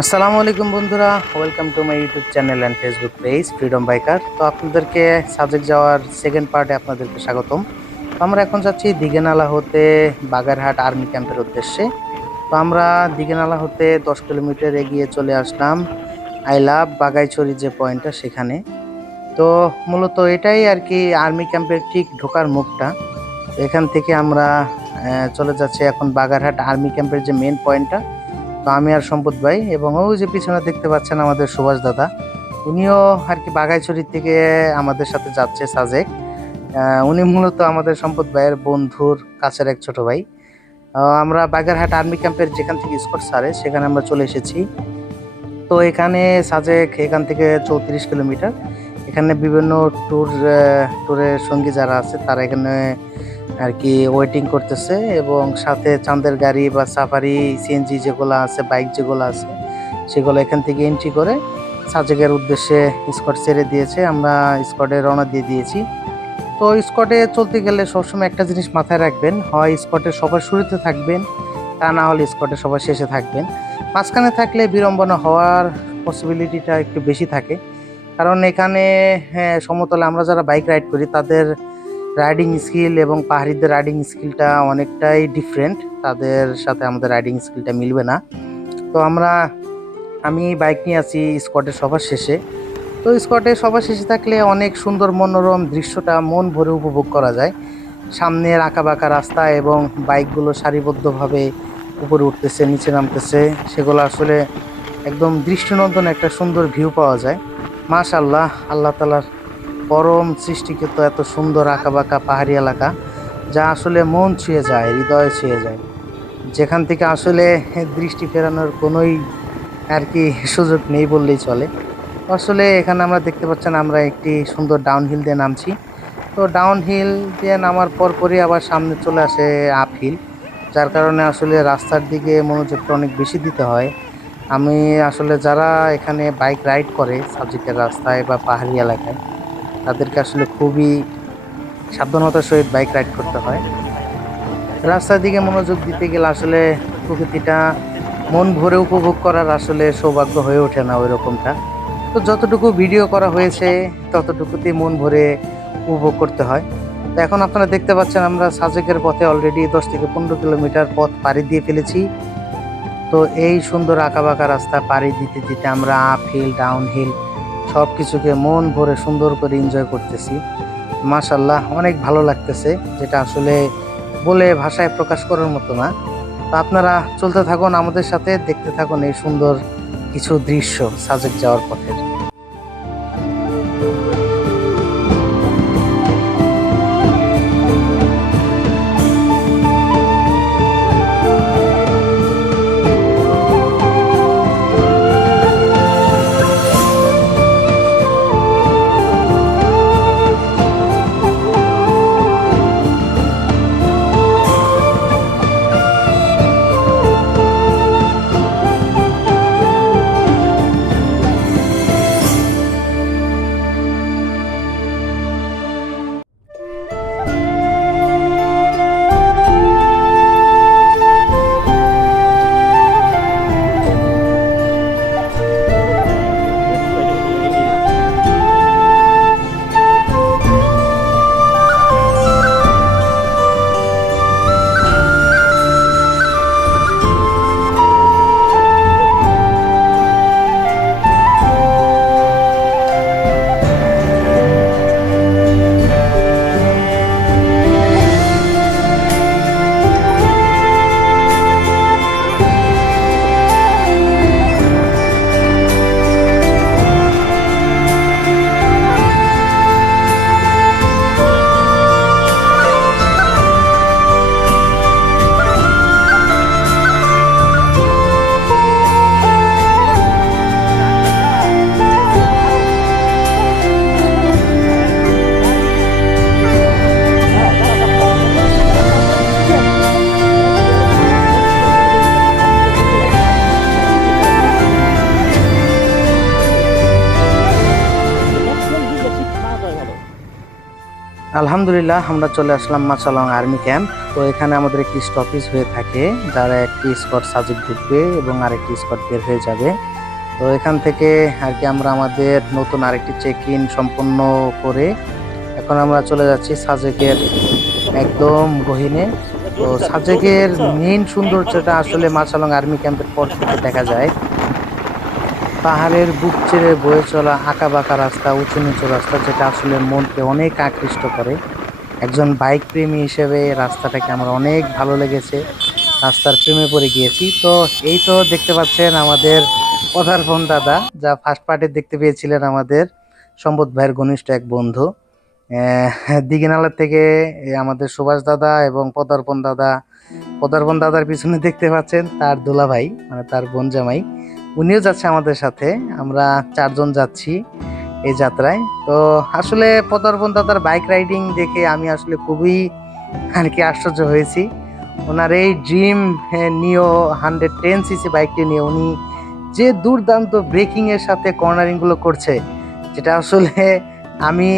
আসসালামু আলাইকুম বন্ধুরা, welcome to my YouTube channel and Facebook page freedom biker. তো আপনাদেরকে সাজেক যাওয়ার সেকেন্ড পার্টে আপনাদেরকে স্বাগতম। তো আমরা এখন যাচ্ছি দিঘেনালা হতে বাগেরহাট আর্মি ক্যাম্পের উদ্দেশ্যে। তো আমরা দিঘেনালা হতে 10 কিলোমিটার এগিয়ে চলে আসলাম আই লাভ বাগাইছড়ি যে পয়েন্টটা সেখানে। তো মূলত এটাই আর কি আর্মি ক্যাম্পের ঠিক ঢোকার মুখটা। তো এখান থেকে আমরা চলে যাচ্ছি এখন বাগেরহাট আর্মি ক্যাম্পের যে মেন পয়েন্টটা। তো আমি আর সম্পদ ভাই এবং ওই যে পিছনে দেখতে পাচ্ছেন আমাদের সুভাষ দাদা, উনিও আর কি বাঘাইছড়ি থেকে আমাদের সাথে যাচ্ছে সাজেক। উনি মূলত আমাদের সম্পদ ভাইয়ের বন্ধুর কাছের এক ছোট ভাই। আমরা বাগেরহাট আর্মি ক্যাম্পের যেখান থেকে স্কট সারে সেখানে আমরা চলে এসেছি। তো এখানে সাজেক এখান থেকে 34 কিলোমিটার। এখানে বিভিন্ন ট্যুরের সঙ্গী যারা আছে তারা এখানে আর কি ওয়েটিং করতেছে এবং সাথে চাঁদের গাড়ি বা সাফারি সিএনজি যেগুলো আছে, বাইক যেগুলো আছে, সেগুলো এখান থেকে এন্ট্রি করে সাজেকের উদ্দেশ্যে স্কট ছেড়ে দিয়েছে। আমরা স্কটে রওনা দিয়ে দিয়েছি। তো স্কটে চলতে গেলে সবসময় একটা জিনিস মাথায় রাখবেন, হয় স্কটের সবার শুরুতে থাকবেন, তা না হলে স্কটের সবার শেষে থাকবেন। মাঝখানে থাকলে বিড়ম্বনা হওয়ার পসিবিলিটিটা একটু বেশি থাকে, কারণ এখানে হ্যাঁ সমতলে আমরা যারা বাইক রাইড করি তাদের রাইডিং স্কিল এবং পাহাড়িদের রাইডিং স্কিলটা অনেকটাই ডিফারেন্ট। তাদের সাথে আমাদের রাইডিং স্কিলটা মিলবে না। তো আমি বাইক নিয়ে আছি স্কটের সবার শেষে। তো স্কটের সবার শেষে থাকলে অনেক সুন্দর মনোরম দৃশ্যটা মন ভরে উপভোগ করা যায়। সামনের আঁকাবাঁকা রাস্তা এবং বাইকগুলো সারিবদ্ধভাবে উপরে উঠতেছে নিচে নামতেছে, সেগুলো আসলে একদম দৃষ্টিনন্দন একটা সুন্দর ভিউ পাওয়া যায়। মাশাআল্লাহ, আল্লাহ তাআলার পরম সৃষ্টিকৃত এত সুন্দর আঁকাবাঁকা পাহাড়ি এলাকা, যা আসলে মন ছুঁয়ে যায়, হৃদয় ছুঁয়ে যায়, যেখান থেকে আসলে দৃষ্টি ফেরানোর কোনোই আর কি সুযোগ নেই বললেই চলে। আসলে এখানে আমরা দেখতে পাচ্ছেন আমরা একটি সুন্দর ডাউনহিল দিয়ে নামছি। তো ডাউনহিল দিয়ে নামার পরপরই আবার সামনে চলে আসে আপহিল, যার কারণে আসলে রাস্তার দিকে মনোযোগটা অনেক বেশি দিতে হয়। আমি আসলে যারা এখানে বাইক রাইড করে সাবজেক্টের রাস্তায় বা পাহাড়ি এলাকায়, তাদেরকে আসলে খুবই সাবধানতার সহিত বাইক রাইড করতে হয়। রাস্তার দিকে মনোযোগ দিতে গেলে আসলে প্রকৃতিটা মন ভরে উপভোগ করার আসলে সৌভাগ্য হয়ে ওঠে না ওই রকমটা। তো যতটুকু ভিডিও করা হয়েছে ততটুকুতেই মন ভরে উপভোগ করতে হয়। তো এখন আপনারা দেখতে পাচ্ছেন আমরা সাজেকের পথে অলরেডি 10 থেকে 15 কিলোমিটার পথ পাড়ি দিয়ে ফেলেছি। তো এই সুন্দর আঁকাবাঁকা রাস্তা পাড়ি দিতে দিতে আমরা আপ হিল ডাউন হিল সব কিছুকে মন ভরে সুন্দর করে এনজয় করতেছি। মাশাল্লাহ, অনেক ভালো লাগতেছে, যেটা আসলে বলে ভাষায় প্রকাশ করার মতো না। তো আপনারা চলতে থাকুন আমাদের সাথে, দেখতে থাকুন এই সুন্দর কিছু দৃশ্য সাজেক যাওয়ার পথের। আলহামদুলিল্লাহ আমরা চলে আসলাম মাচালং আর্মি ক্যাম্প। তো এখানে আমাদের একটি স্টপেজ হয়ে থাকে, যারা একটি স্কোয়াড সাজেক ঢুকবে এবং আরেকটি স্কোয়াড বের হয়ে যাবে। তো এখান থেকে আর কি আমরা আমাদের নতুন আরেকটি চেক ইন সম্পন্ন করে এখন আমরা চলে যাচ্ছি সাজেকের একদম গহীনে। তো সাজেকের মেইন সৌন্দর্যটা আসলে মাচালং আর্মি ক্যাম্পের পর থেকে দেখা যায়। পাহাড়ের বুক চিরে বয়ে চলা আঁকা বাঁকা রাস্তা, উঁচু নিচু রাস্তা, যেটা আসলে মনকে অনেক আকৃষ্ট করে। একজন বাইক প্রেমী হিসেবে রাস্তাটাকে আমার অনেক ভালো লেগেছে, রাস্তার প্রেমে পড়ে গিয়েছি। তো এই তো দেখতে পাচ্ছেন আমাদের পদার্পণ দাদা, যা ফার্স্ট পার্টে দেখতে পেয়েছিলেন আমাদের সম্পদ ভাইয়ের ঘনিষ্ঠ এক বন্ধু। দিঘিনালা থেকে আমাদের সুভাষ দাদা এবং পদার্পণ দাদার পিছনে দেখতে পাচ্ছেন তার দুলা ভাই, মানে তার বোন জামাই, উনিও যাচ্ছে আমাদের সাথে। আমরা 4 জন যাচ্ছি এই যাত্রায়। তো আসলে পদার্পণ দাদার বাইক রাইডিং দেখে আমি আসলে খুবই আর কি আশ্চর্য হয়েছি। ওনার এই ড্রিম নিও 110cc বাইকটি নিয়ে উনি যে দুর্দান্ত ব্রেকিং এর সাথে কর্নারিং গুলো করছে, যেটা আসলে আমি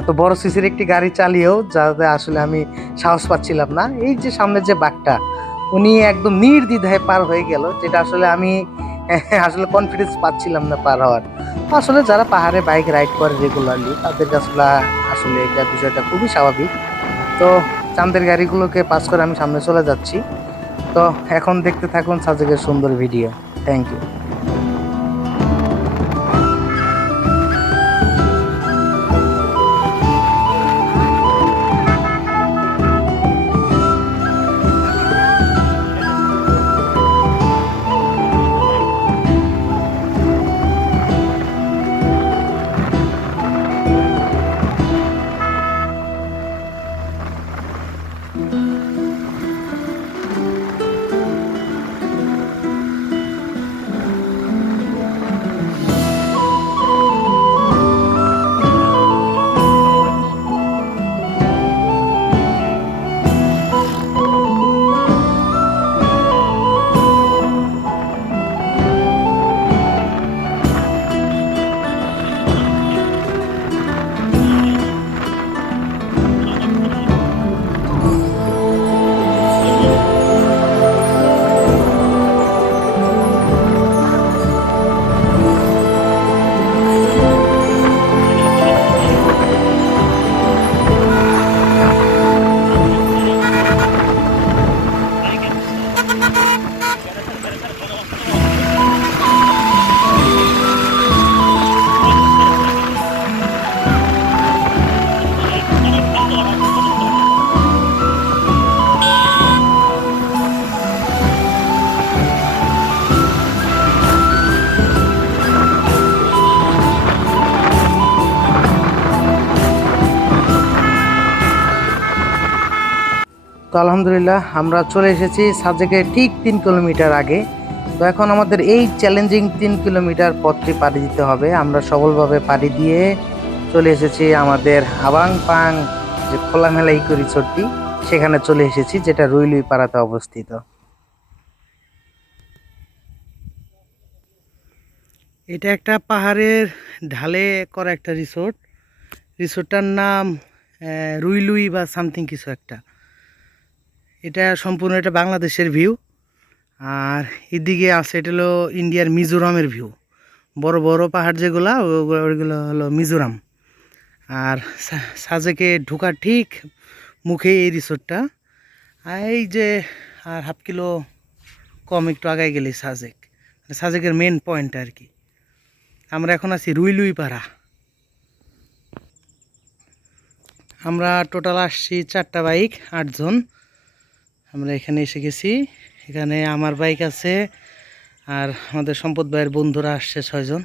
এত বড় সিসির একটি গাড়ি চালিয়েও যাতে আসলে আমি সাহস পাচ্ছিলাম না। এই যে সামনের যে বাঘটা, উনি একদম নির্দ্বিধায় পার হয়ে গেল, যেটা আসলে আমি আসলে কনফিডেন্স পাচ্ছিলাম না পার হওয়ার। আসলে যারা পাহাড়ে বাইক রাইড করে রেগুলারলি, তাদের কাছে আসলে এটা বিষয়টা খুবই স্বাভাবিক। তো চাঁদের গাড়িগুলোকে পাস করে আমি সামনে চলে যাচ্ছি। তো এখন দেখতে থাকুন সাজেকের সুন্দর ভিডিও। Thank you. তো আলহামদুলিল্লাহ আমরা চলে এসেছি সাজেকে ঠিক 3 কিলোমিটার আগে। তো এখন আমাদের এই চ্যালেঞ্জিং 3 কিলোমিটার পথটি পাড়ি দিতে হবে। আমরা সফলভাবে পাড়ি দিয়ে চলে এসেছি আমাদের আবাং পাং যে খোলামেলা ইকো রিসোর্টটি, সেখানে চলে এসেছি, যেটা রুইলুই পাড়াতে অবস্থিত। এটা একটা পাহাড়ের ঢালে করা একটা রিসোর্টটার নাম রুইলুই বা সামথিং কিছু একটা। এটা সম্পূর্ণ এটা বাংলাদেশের ভিউ, আর এদিকে আছে এটা হলো ইন্ডিয়ার মিজোরামের ভিউ। বড় বড় পাহাড় যেগুলা ওইগুলো হলো মিজোরাম। আর সাজেকে ঢোকার ঠিক মুখে এই রিসোর্টটা। এই যে আর হাফ কিলো কম একটু আগায় গেলে সাজেকের মেন পয়েন্ট আর কি। আমরা এখন আছি রুইলুই পাড়া। আমরা টোটাল আসছি 4টা বাইক, 8 জন। আমরা এখানে এসে গেছি। এখানে আমার বাইক আছে, আর আমাদের সম্পদ ভাইয়ের বন্ধুরা আসছে 6 জন।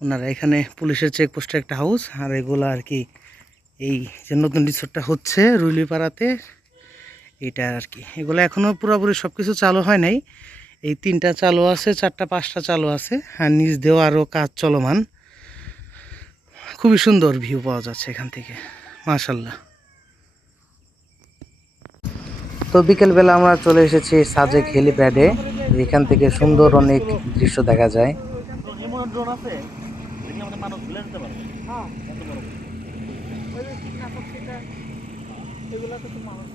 ওনারা এখানে পুলিশের চেকপোস্টের একটা হাউস, আর এগুলো আর কি এই যে নতুন রিসোর্টটা হচ্ছে রুইলুই পাড়াতে, এটা আর কি। এগুলো এখনও পুরোপুরি সব কিছু চালু হয় নাই। এই 3টা চালু আছে, 4টা 5টা চালু আছে, আর নিচ দিয়েও আরও কাজ চলমান। খুবই সুন্দর ভিউ পাওয়া যাচ্ছে এখান থেকে, মাশাল্লাহ। তো বিকেলবেলা আমরা চলে এসেছি সাজেক হেলিপ্যাডে। এখান থেকে সুন্দর অনেক দৃশ্য দেখা যায়। ওই যে কীটনাশক সেটা এগুলো তো মানুষ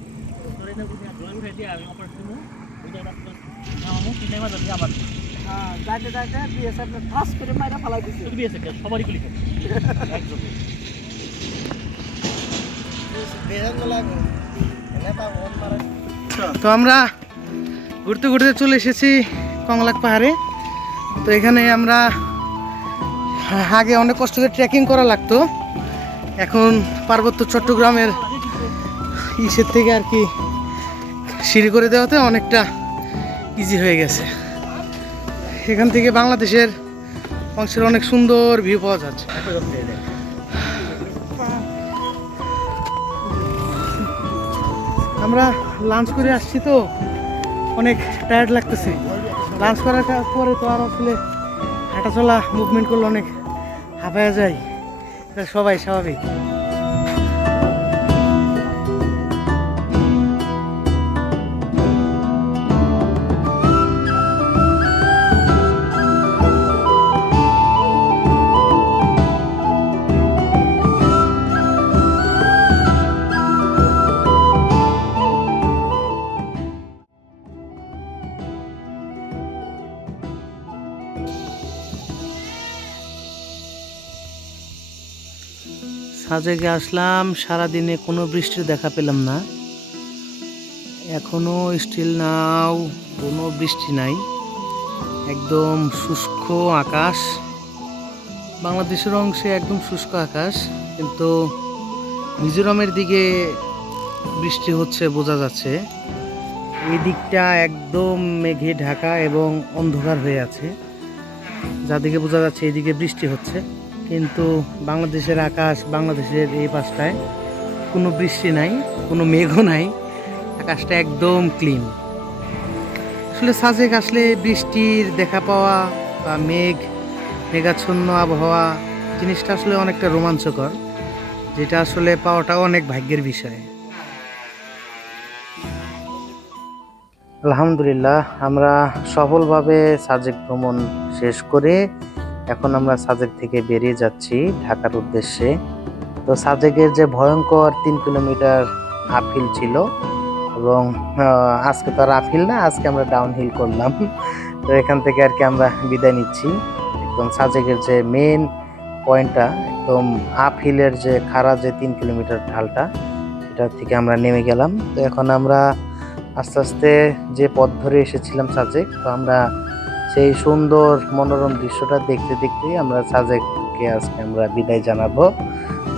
হ্যাঁ যাইতে যাইতে বিএসএফ ঠাস করে মাইরা ফালাই দিচ্ছে সবারই গুলি করে একজনে তো আমরা ঘুরতে ঘুরতে চলে এসেছি কংলাক পাহাড়ে। তো এখানে আমরা আগে অনেক কষ্ট করে ট্রেকিং করা লাগতো, এখন পার্বত্য চট্টগ্রামের ইসের থেকে আর কি সিঁড়ি করে দেওয়াতে অনেকটা ইজি হয়ে গেছে। এখান থেকে বাংলাদেশের অংশের অনেক সুন্দর ভিউ পাওয়া যাচ্ছে। আমরা লাঞ্চ করে আসছি তো অনেক টায়ার্ড লাগতেছে। লাঞ্চ করার পরে তো আর আসলে হাঁটাচলা মুভমেন্ট করলে অনেক হাঁপায়া যায়, এটা সবাই স্বাভাবিক। সাজেকে আসলাম, সারাদিনে কোনো বৃষ্টির দেখা পেলাম না, এখনো স্টিল নাও কোনো বৃষ্টি নাই, একদম শুষ্ক আকাশ। বাংলাদেশের অংশে একদম শুষ্ক আকাশ, কিন্তু মিজোরামের দিকে বৃষ্টি হচ্ছে বোঝা যাচ্ছে। এই দিকটা একদম মেঘে ঢাকা এবং অন্ধকার হয়ে আছে, যাদিকে বোঝা যাচ্ছে এদিকে বৃষ্টি হচ্ছে। কিন্তু বাংলাদেশের আকাশ, বাংলাদেশের এই পাশটায় কোনো বৃষ্টি নাই, কোনো মেঘও নাই, আকাশটা একদম ক্লিন। আসলে সাজেক আসলে বৃষ্টির দেখা পাওয়া বা মেঘাচ্ছন্ন আবহাওয়া জিনিসটা আসলে অনেকটা রোমাঞ্চকর, যেটা আসলে পাওয়াটাও অনেক ভাগ্যের বিষয়। আলহামদুলিল্লাহ, আমরা সফলভাবে সাজেক ভ্রমণ শেষ করে এখন আমরা সাজেক থেকে বেরিয়ে যাচ্ছি ঢাকার উদ্দেশ্যে। তো সাজেকের যে ভয়ঙ্কর 3 কিলোমিটার আপহিল ছিল, এবং আজকে তো আর আপহিল না, আজকে আমরা ডাউনহিল করলাম। তো এখান থেকে আর কি আমরা বিদায় নিচ্ছি। একদম সাজেকের যে মেন পয়েন্টটা, একদম আপহিলের যে খাড়া যে 3 কিলোমিটার ঢালটা, সেটা থেকে আমরা নেমে গেলাম। তো এখন আমরা আস্তে আস্তে যে পথ ধরে এসেছিলাম সাজেক, তো আমরা সেই সুন্দর মনোরম দৃশ্যটা দেখতে দেখতেই আমরা সাজেককে আজকে আমরা বিদায় জানাবো।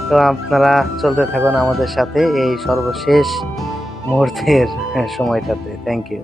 তো আপনারা চলতে থাকুন আমাদের সাথে এই সর্বশেষ মুহূর্তের সময়টাতে। Thank you.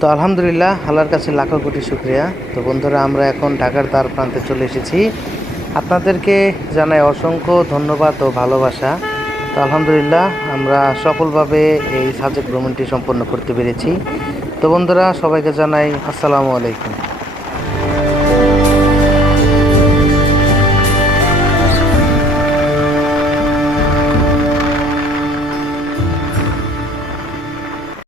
তো আলহামদুলিল্লাহ আল্লাহর কাছে লাখো কোটি শুকরিয়া। তো বন্ধুরা আমরা এখন ঢাকার দ্বার প্রান্তে চলে এসেছি। আপনাদেরকে জানাই অসংখ্য ধন্যবাদ ও ভালোবাসা। তো আলহামদুলিল্লাহ আমরা সফলভাবে এই সাজেক ভ্রমণটি সম্পন্ন করতে পেরেছি। তো বন্ধুরা সবাইকে জানাই আসসালামু আলাইকুম।